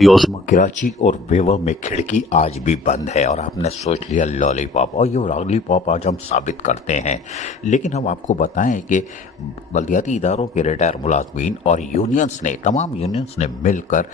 योस्मा कराची और वेवा में खिड़की आज भी बंद है और आपने सोच लिया लॉलीपॉप, और ये लॉलीपॉप आज हम साबित करते हैं। लेकिन हम आपको बताएं कि बल्दियाती इदारों के रिटायर मुलाजमीन और यूनियंस ने, तमाम यूनियंस ने मिलकर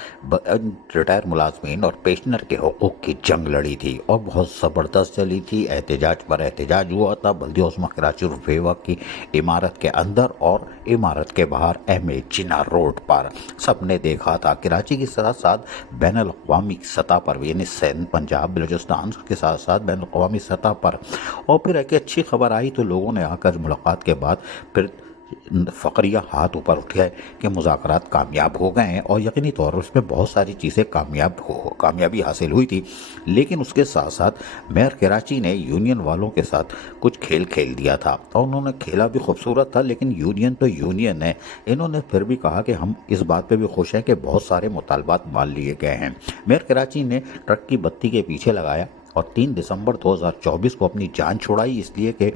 रिटायर मुलाजमीन और पेंशनर के हकूक़ की जंग लड़ी थी और बहुत ज़बरदस्त चली थी। एहतजाज पर एहतजाज हुआ था बल्दिया योस्मा कराची और वेवा की इमारत के अंदर और इमारत के बाहर अहमद जिन्ना रोड पर। सब ने देखा था कराची के साथ साथ बैन अवी सतह पर भी, यानी सिंध, पंजाब, बलूचिस्तान के साथ साथ बैन अवी सतह पर। और फिर एक अच्छी खबर आई तो लोगों ने आकर मुलाकात के बाद फिर फ़क्रिया हाथ ऊपर उठाए कि मुज़ाकरात कामयाब हो गए हैं, और यकीनी तौर पर उसमें बहुत सारी चीज़ें कामयाबी हासिल हुई थी। लेकिन उसके साथ साथ मेयर कराची ने यूनियन वालों के साथ कुछ खेल खेल दिया था, और उन्होंने खेला भी खूबसूरत था। लेकिन यूनियन तो यूनियन है, इन्होंने फिर भी कहा कि हम इस बात पे भी खुश हैं कि बहुत सारे मुतालबात मान लिए गए हैं। मेयर कराची ने ट्रक की बत्ती के पीछे लगाया और 3 दिसंबर 2024 को अपनी जान छुड़ाई, इसलिए कि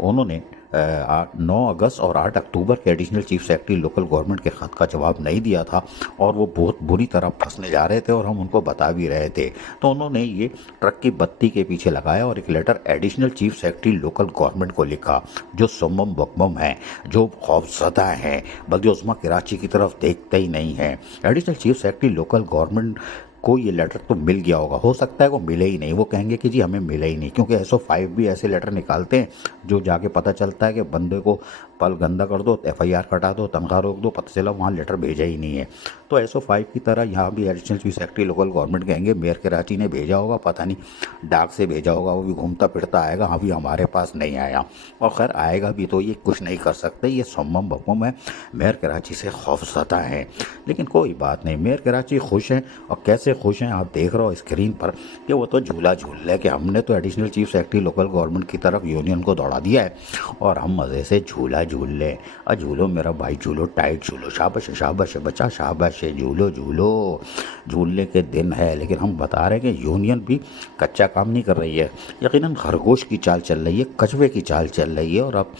उन्होंने 9 अगस्त और 8 अक्टूबर के additional chief secretary local government के ख़त का जवाब नहीं दिया था, और वो बहुत बुरी तरह फंसने जा रहे थे और हम उनको बता भी रहे थे। तो उन्होंने ये ट्रक की बत्ती के पीछे लगाया और एक letter additional chief secretary local government को लिखा, जो सुम्मम बकमम हैं, जो खौफज़दा हैं, बल्दिया योस्मा कराची की तरफ देखते ही नहीं हैं। Additional chief secretary local government को ये लेटर तो मिल गया होगा, हो सकता है वो मिले ही नहीं, वो कहेंगे कि जी हमें मिला ही नहीं, क्योंकि SO5 भी ऐसे लेटर निकालते हैं जो जाके पता चलता है कि बंदे को पल गंदा कर दो, FIR कटा दो, तनख्वाह रोक दो, पता चला वहाँ लेटर भेजा ही नहीं है। तो SO5 की तरह यहाँ भी additional chief secretary local government कहेंगे मेयर कराची ने भेजा होगा, पता नहीं डाक से भेजा होगा, वो भी घूमता फिरता आएगा, अभी हमारे पास नहीं आया। और खैर आएगा भी तो ये कुछ नहीं कर सकते, ये सुम्मम बकमम है, मेयर कराची से खौफज़दा है। लेकिन कोई बात नहीं, मेयर कराची खुश हैं, और कैसे खुश हैं आप देख रहे हो स्क्रीन पर कि वो तो झूला झूल रहे कि हमने तो additional chief secretary local government की तरफ यूनियन को दौड़ा दिया है और हम मज़े से झूला झूल लें। और झूलो मेरा भाई, झूलो, टाइट झूलो, शाबाश शाबाश बच्चा, शाबाश, झूलो झूलो, झूलने के दिन है। लेकिन हम बता रहे हैं कि यूनियन भी कच्चा काम नहीं कर रही है, यकीनन खरगोश की चाल चल रही है, कछुए की चाल चल रही है, और अब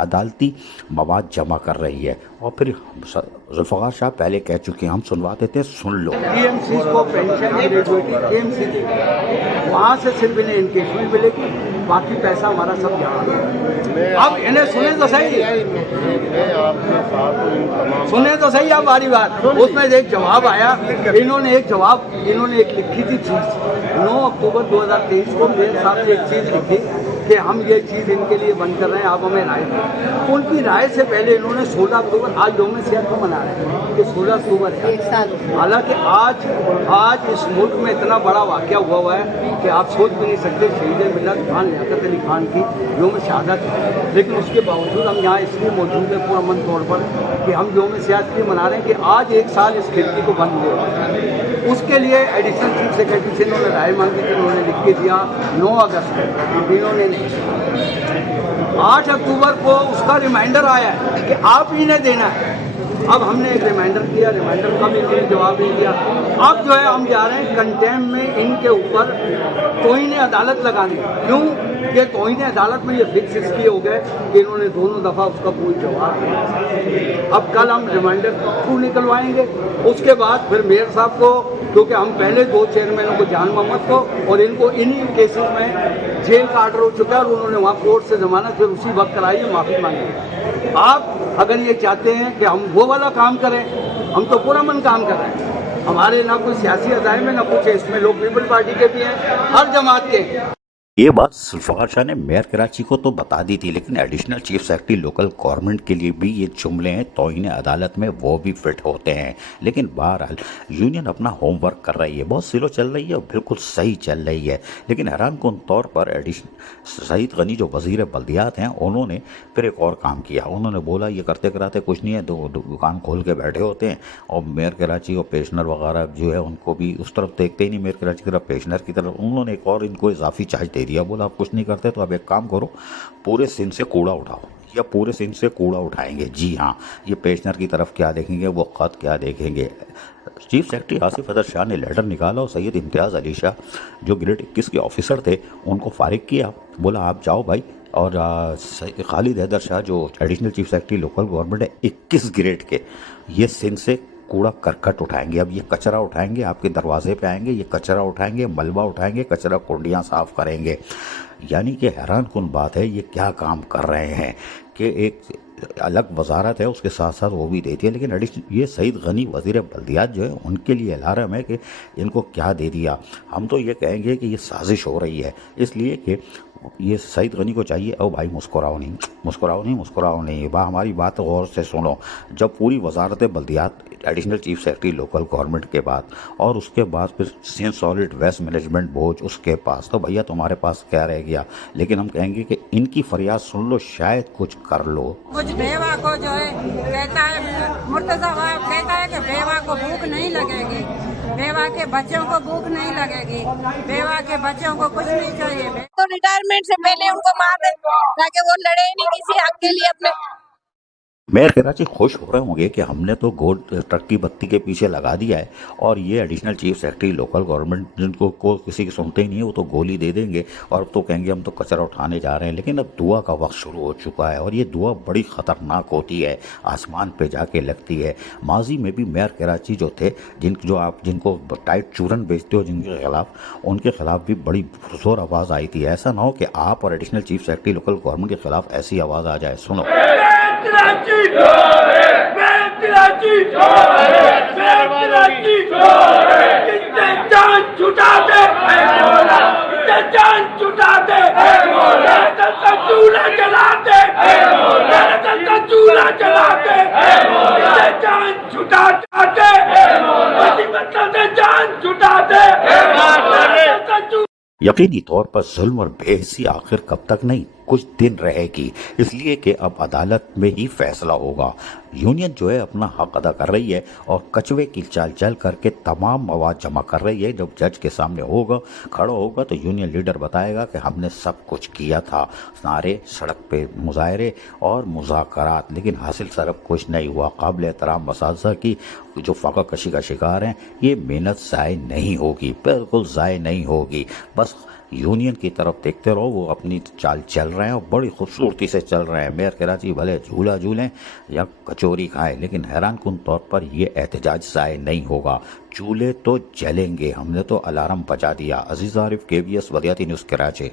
अदालती मवाद जमा कर रही है। और फिर जुल्फ़िकार शाह पहले कह चुके हैं, हम सुनवा देते हैं, सुन लो। TMC को पेंशन ग्रेजुएटी TMC थी, वहाँ से सिर्फ इन्हें इंकेशमेंट मिलेगी, बाकी पैसा हमारा सब यहाँ। अब इन्हें सुने तो सही, सुने तो सही आप बारी बात। उसमें एक जवाब आया, इन्होंने एक लिखी थी चीज़ 9 अक्टूबर 2023 को मेरे साथ एक चीज़ लिखी कि हम ये चीज़ इनके लिए बंद कर रहे हैं, आप हमें राय दें। उनकी राय से पहले इन्होंने 16 अक्टूबर, आज यौम सेहत को मना रहे हैं कि 16 अक्टूबर है, हालांकि आज इस मुल्क में इतना बड़ा वाक़या हुआ है कि आप सोच भी नहीं सकते। शहीद मिल्लत खान लियाकत अली खान की यौम शहादत है, लेकिन उसके बावजूद हम यहाँ इसलिए मौजूद हैं पुरअमन तौर पर कि हम यौम सेहत लिए मना रहे हैं कि आज 1 साल इस खिड़की को बंद हुआ। उसके लिए एडिशनल चीफ सेक्रेटरी से इन्होंने राय मांगी थी, उन्होंने लिख के दिया 9 अगस्त को, इन्होंने 8 अक्टूबर को उसका रिमाइंडर आया है कि आप ही ने देना है। अब हमने एक रिमाइंडर किया, रिमाइंडर का भी इन्होंने जवाब नहीं दिया। अब जो है हम जा रहे हैं कंटेम्प्ट में इनके ऊपर तौहीन अदालत लगाने। क्यों? ये तौहीन अदालत में ये फिक्स इसलिए हो गए कि इन्होंने दोनों दफ़ा उसका कोई जवाब नहीं। अब कल हम रिमाइंडर थ्रू निकलवाएंगे, उसके बाद फिर मेयर साहब को, क्योंकि हम पहले 2 चेयरमैनों को, जान मोहम्मद को और इनको इन्हीं केसेस में जेल का आर्डर हो चुका है और उन्होंने वहाँ कोर्ट से जमानत फिर उसी वक्त कराई, माफ़ी मांगी। आप अगर ये चाहते हैं कि हम वो वाला काम करें, हम तो पुरअमन काम कर रहे हैं, हमारे ना कोई सियासी अदालत में ना कुछ है, इसमें लोग पीपल पार्टी के भी हैं, हर जमात के। ये बात जुल्फ़िकार शाह ने मेयर कराची को तो बता दी थी, लेकिन additional chief secretary local government के लिए भी ये जुमले हैं तौहीन अदालत में, वो भी फिट होते हैं। लेकिन बहरहाल यूनियन अपना होमवर्क कर रही है, बहुत स्लो चल रही है और बिल्कुल सही चल रही है। लेकिन हैरान कुन तौर पर सईद गनी जो वज़ीर बल्दियात हैं, उन्होंने फिर एक और काम किया। उन्होंने बोला ये करते कराते कुछ नहीं है, दुकान खोल के बैठे होते हैं, और मेयर कराची और पेंशनर वगैरह जो है उनको भी उस तरफ देखते ही नहीं, मेयर कराची की तरफ, पेंशनर की तरफ। उन्होंने एक और इनको इजाफी चार्ज दे दिया, बोला आप कुछ नहीं करते तो आप एक काम करो, पूरे सिंध से कूड़ा उठाओ, या पूरे सिंध से कूड़ा उठाएंगे। जी हाँ, ये पेंशनर की तरफ क्या देखेंगे, वो ख़त क्या देखेंगे। Chief secretary Asif other Shah ने लेटर निकाला और सैयद इम्तियाज़ अली शाह जो ग्रेड 21 के ऑफिसर थे उनको फारिग किया, बोला आप जाओ भाई। और खालिद हैदर शाह जो additional chief secretary local government है 21 ग्रेड के, ये सिंध से कूड़ा करकट उठाएंगे। अब ये कचरा उठाएंगे, आपके दरवाजे पे आएंगे, ये कचरा उठाएंगे, मलबा उठाएंगे, कचरा कुंडियाँ साफ करेंगे। यानी कि हैरान कुन बात है, ये क्या काम कर रहे हैं कि एक अलग वजारत है, उसके साथ साथ वो भी देती है। लेकिन ये सईद गनी वज़ीर बल्दियात जो है, उनके लिए अलार्म है कि इनको क्या दे दिया। हम तो ये कहेंगे कि ये साजिश हो रही है, इसलिए कि ये सईद गनी को चाहिए, ओ भाई मुस्कुराओ नहीं, मुस्कुराओ नहीं, मुस्कुराओ नहीं, हमारी बात गौर से सुनो। जब पूरी वजारत बल्दियात additional chief secretary local government के बाद और उसके बाद फिर CM solid waste management board उसके पास, तो भैया तुम्हारे पास क्या रह गया। लेकिन हम कहेंगे कि इनकी फरियाद सुन लो, शायद कुछ कर लो। कुछ बेवा को जो है कहता है, मुर्तजा वाहब कहता है कि बेवा को भूख नहीं लगेगी, बेवा के बच्चों को भूख नहीं लगेगी, बेवा के बच्चों को कुछ नहीं चाहिए। तो रिटायरमेंट से पहले उनको मार दे ताकि वो लड़े ही नहीं किसी हक के लिए अपने। मेयर कराची खुश हो रहे होंगे कि हमने तो गोल ट्रक की बत्ती के पीछे लगा दिया है और ये additional chief secretary local government जिनको को किसी की सुनते ही नहीं है, वो तो गोली दे देंगे और तो कहेंगे हम तो कचरा उठाने जा रहे हैं। लेकिन अब दुआ का वक्त शुरू हो चुका है और ये दुआ बड़ी ख़तरनाक होती है, आसमान पे जाके लगती है। माजी में भी मेयर कराची जो थे, जिनको टाइट चूरन बेचते हो जिनके खिलाफ, उनके खिलाफ भी बड़ी पुरजोर आवाज़ आई थी। ऐसा ना हो कि आप और additional chief secretary local government के खिलाफ ऐसी आवाज़ आ जाए। सुनो, जान छुटा दे, जान छुटा दे, चूल्हा जला दे, चूल्हा जला दे, जान छुटा दे, जान छुटा दे। यकीनी तौर पर जुल्म और बेहसी आखिर कब तक नहीं, कुछ दिन रहेगी, इसलिए कि अब अदालत में ही फैसला होगा। यूनियन जो है अपना हक अदा कर रही है और कचवे की चाल चल करके तमाम मवाद जमा कर रही है। जब जज के सामने खड़ा होगा तो यूनियन लीडर बताएगा कि हमने सब कुछ किया था, नारे, सड़क पे मुजाहरे और मुज़ाकरात, लेकिन हासिल सिर्फ कुछ नहीं हुआ। काबिल एहतराम मसाजा की जो फाका कशी का शिकार हैं, ये मेहनत ज़ाय नहीं होगी, बिल्कुल ज़ाय नहीं होगी। बस यूनियन की तरफ देखते रहो, वो अपनी चाल चल रहे हैं और बड़ी खूबसूरती से चल रहे हैं। मेयर कराची भले झूला झूलें या कचौरी खाएं, लेकिन हैरान कुन तौर पर ये एहतजाज ज़ाय नहीं होगा। चूल्हे तो जलेंगे, हमने तो अलार्म बजा दिया। अजीज़ आरिफ, KBS वदियाती न्यूज़, कराची।